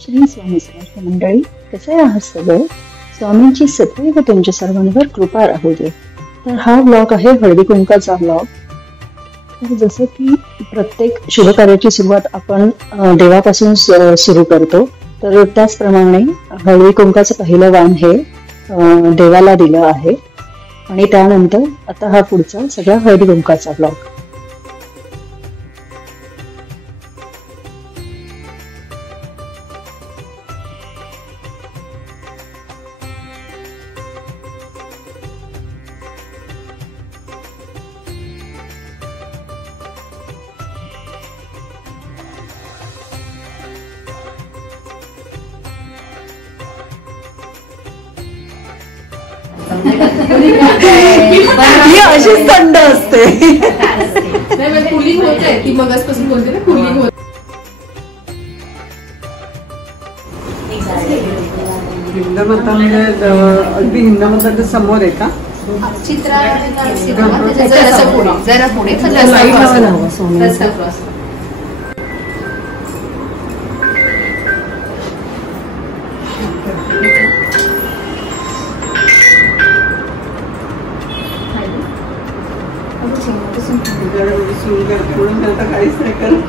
श्री स्वामी समर्थ मंडळी, कसे आहात सगळे? स्वामींची सदैव तुमच्या सर्वांवर कृपा राहू दे. तर हा ब्लॉग आहे हळदी कुंकाचा ब्लॉग. तर जसं की प्रत्येक शुभ कार्याची सुरुवात आपण देवापासून सुरू करतो, तर त्याचप्रमाणे हळदी कुंकाचं पहिलं वाण हे देवाला दिलं आहे. आणि त्यानंतर आता हा पुढचा सगळा हळदी कुंकाचा ब्लॉग. ही अशीच थंड असते. कुलिंग होते की मगासपासून बोलते ना, कुलिंग होते. हिंदमतामध्ये अगदी हिंदमताच्या समोर आहे का चित्रा? काहीच नाही करत.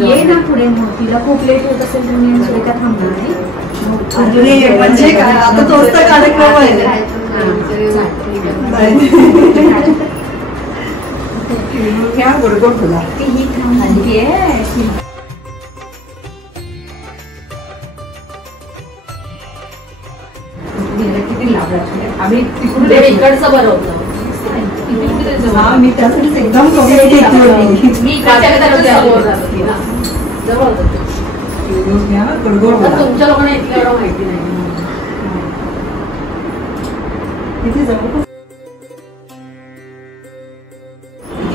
ये ना पुढे, मग तिला खूप लेट होत असेल तर मी का थांबणार नाही. म्हणजे काय, आता तोच तर कार्यक्रम आहे. घ्या बरोबर तुला ही थांबली आहे. किती लाभ आम्ही तिकडून इकडचं बरं होतं. मी त्यासाठीच एकदम कमी मी तुमच्या लोकांना इतकं एवढं माहिती नाही.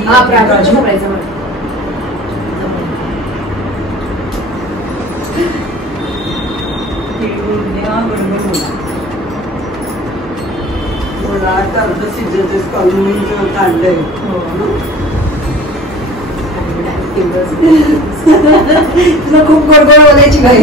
हा प्रार्थना करायचं काढलंय. तुला खूप गोड गोड बोलायची काही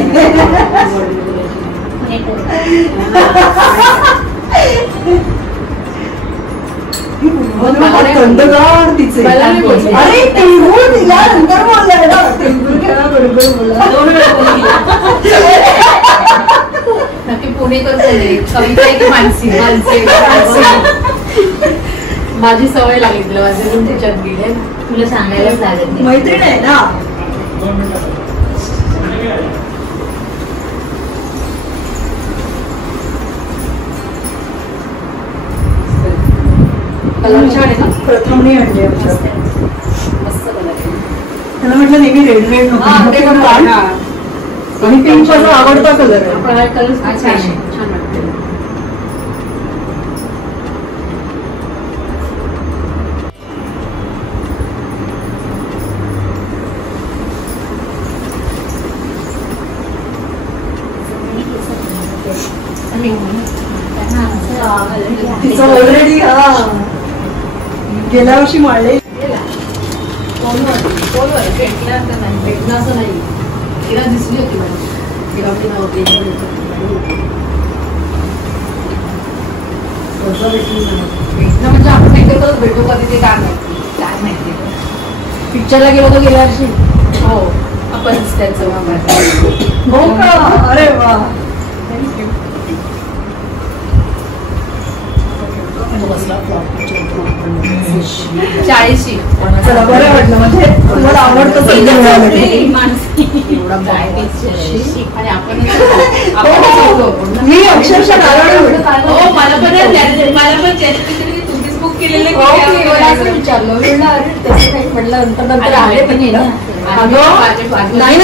थंडगार तिचे. अरे तिळगुळ दिला नंतर बोललाय ना, तिळगुळ घ्या बरोबर बोला. नक्की पुणेकर बोलले कविता एक मानसी माझी सवय लागली तुला, माझे त्याच्यात गेले. तुला सांगायलाच लागत नाही, मैत्रीण आहे ना. प्रथम नाही आणले मस्त कलर. त्याला म्हटलं नेहमी रेड रेड नको, आणि पिंक आवडता कलर आहे. कलर छान वाटते. तिचं ऑलरेडी गेल्या वर्षी माळले. फोनवर भेटला असं नाही, तिला दिसली होती म्हणजे आपण एकत्रच भेटू कधी ते काय माहिती. पिक्चरला गेलो तर गेल्या वर्षी. हो आपण त्याचं. हो का? अरे वा, 40. बरं वाटलं, म्हणजे तुम्हाला आवडतं. मी अक्षरशः मला पण तुमचीच बुक केलेलं विचारलं म्हटलं नंतर आले पण नाही.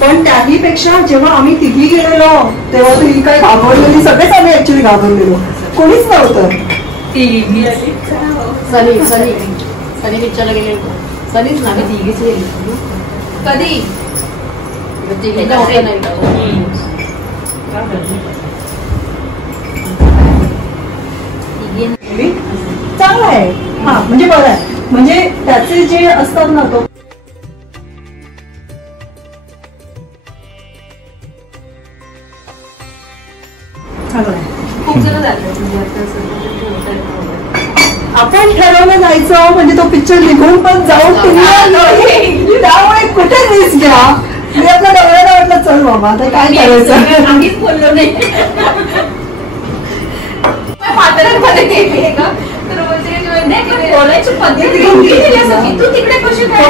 पण त्याहीपेक्षा जेव्हा आम्ही तिघी गेलेलो तेव्हा तर ही काय घाबरलेली, सगळेच आम्ही ऍक्च्युली घाबरलेलो, कोणीच नव्हतं. सनी पिक्चरला गेले. सनीच ना, तिघीच गेली. कधी चांगला आहे. हा म्हणजे बरं आहे. म्हणजे त्याचे जे असतात ना तो चांगला आहे. खूप जण जातात आपण ठरवलं जायचं म्हणजे तो पिक्चर निघून पण जाऊन त्यामुळे कुठे रिस्क घ्या. मी आपल्या नवऱ्याला वाटलं चल बाबा आता काय करायचं. आम्हीच बोललो नाही म्हाताऱ्यांमध्ये गेली का तर बोलायची पद्धत तू तिकडे कशी काय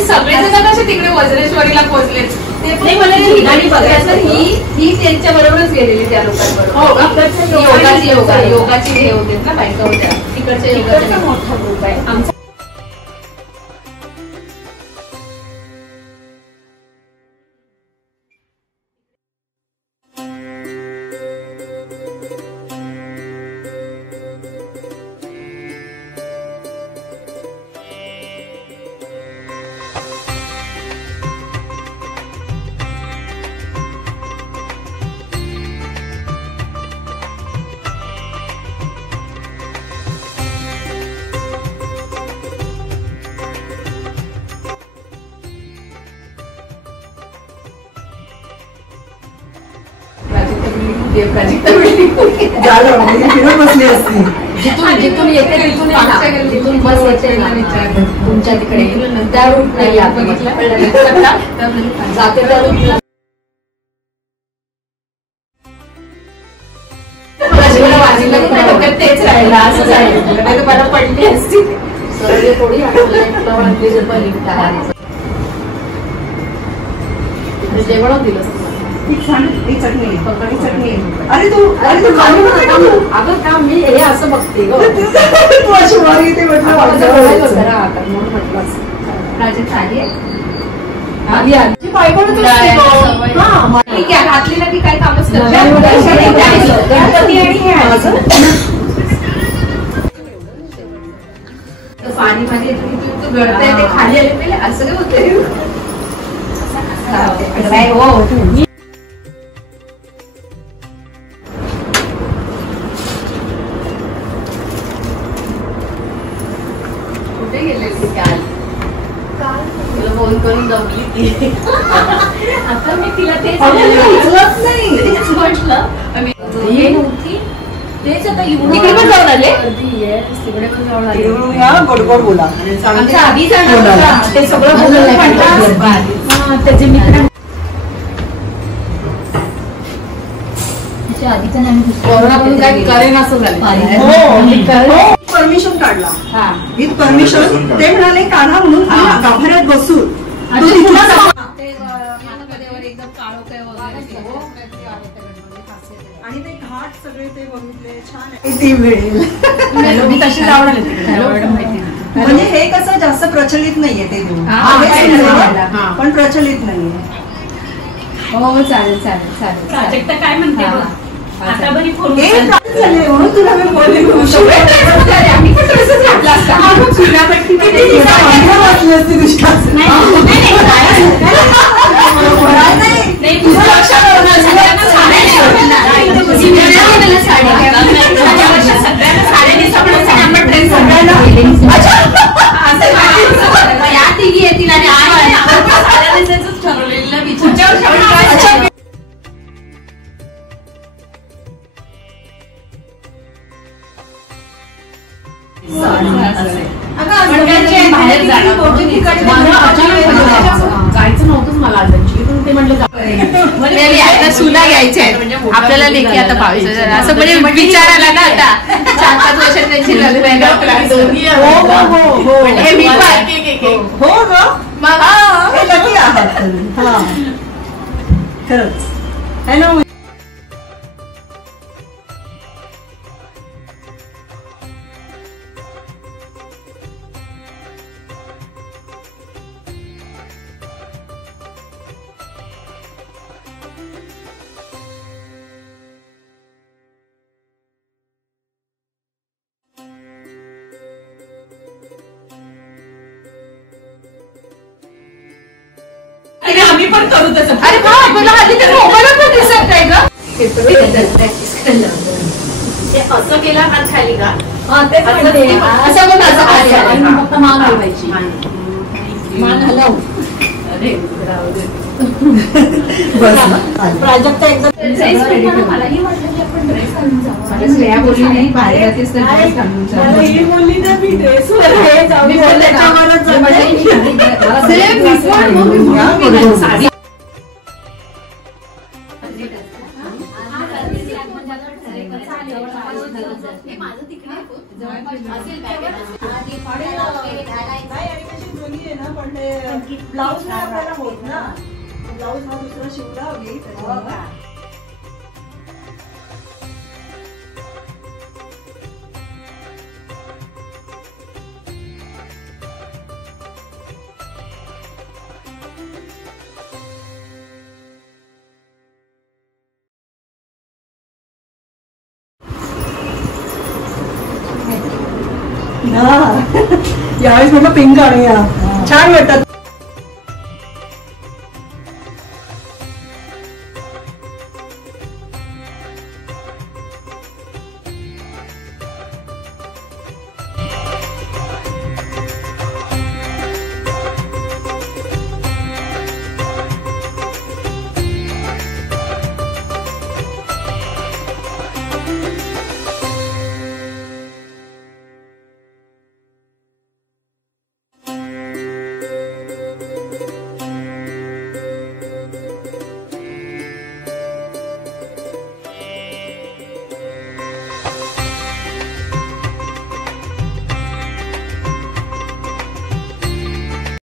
सगळेजण कसे तिकडे वज्रेश्वरीला पोहोचले ते मला ठिकाणी बघायचं ही त्यांच्या बरोबरच गेलेली त्या लोकांबरोबर. योगाची हे होते ना बायका होत्या तिकडच्या योगाचा मोठा ग्रुप आहे आमचा. बसली असती जिथून येते तिथून बस येते तुमच्या तिकडे त्या रूट नाही जाते त्या रूटला तेच राहिलं असं जायला मला पडली असती थोडी जेवण दिलं चटणी. अरे तू अगं का मी हे असं बघते तू अशी वर येते म्हटलं घातली ना की काय कामच पाणी मध्ये तू गळताय ते खाली आले पहिले असं काय होते कुठे गेले काल तुला फोन करून जमली ती आता मी तिला तेच म्हटलं नव्हती तेच आता तिकडे पण जाऊन आले तिकडे पण जाऊन आले गोडगोड बोला आमच्या आधी जाणार ते सगळं बोलून त्याचे मित्र काय करेन असं झालं परमिशन काढला विथ परमिशन ते म्हणाले काढा म्हणून गाभाऱ्यात बसून आणि ते घाट सगळे ते बघितले छान ती मिळेल म्हणजे हे कसं जास्त प्रचलित नाहीये ते देऊन पण प्रचलित नाहीये. हो चालेल चालेल चालेल प्राजक्ता काय म्हणते आता बरी फोन म्हणून तुला मी बोलले आम्ही पण तसंच घातला या तिघी येतील आणि ठरवलेलं विचार जायचं नव्हतंच मला ते म्हटलं सुना घ्यायचे आपल्याला लेखी आता पाहिजे असं म्हणजे विचार आला ना आता 4-5 वर्षात त्यांची लग्न खरंच हॅलो आम्ही पण करू तसं. अरे हा आपल्याला आधी ते मोबाईलवर पण दिसत नाही ग ते असं केला हात खाली का तेच म्हणते. असं पण असं खाली आहे. आणि फक्त मान हलवायची. मान हलव. अरे राहू दे. बस ना. प्राजक्ता एकदा मलाही वाटलं की आपण ड्रेस घालून जाऊ. श्रेया बोलली नाही बाहेर जातेस तर ड्रेस घालून जाऊ. मला ही बोलली तर मी ड्रेसवर हे जाऊ मी बोलले त्याच्यावरच का? जाते. सेम दिसणार मग मी म्हणून मी नाही साडी ब्लाऊज नाही आपल्याला होत ना. ब्लाऊज हा दुसरा शिवला हवी. यावेळेस म्हटलं पिंक आणूया. छान वाटतात.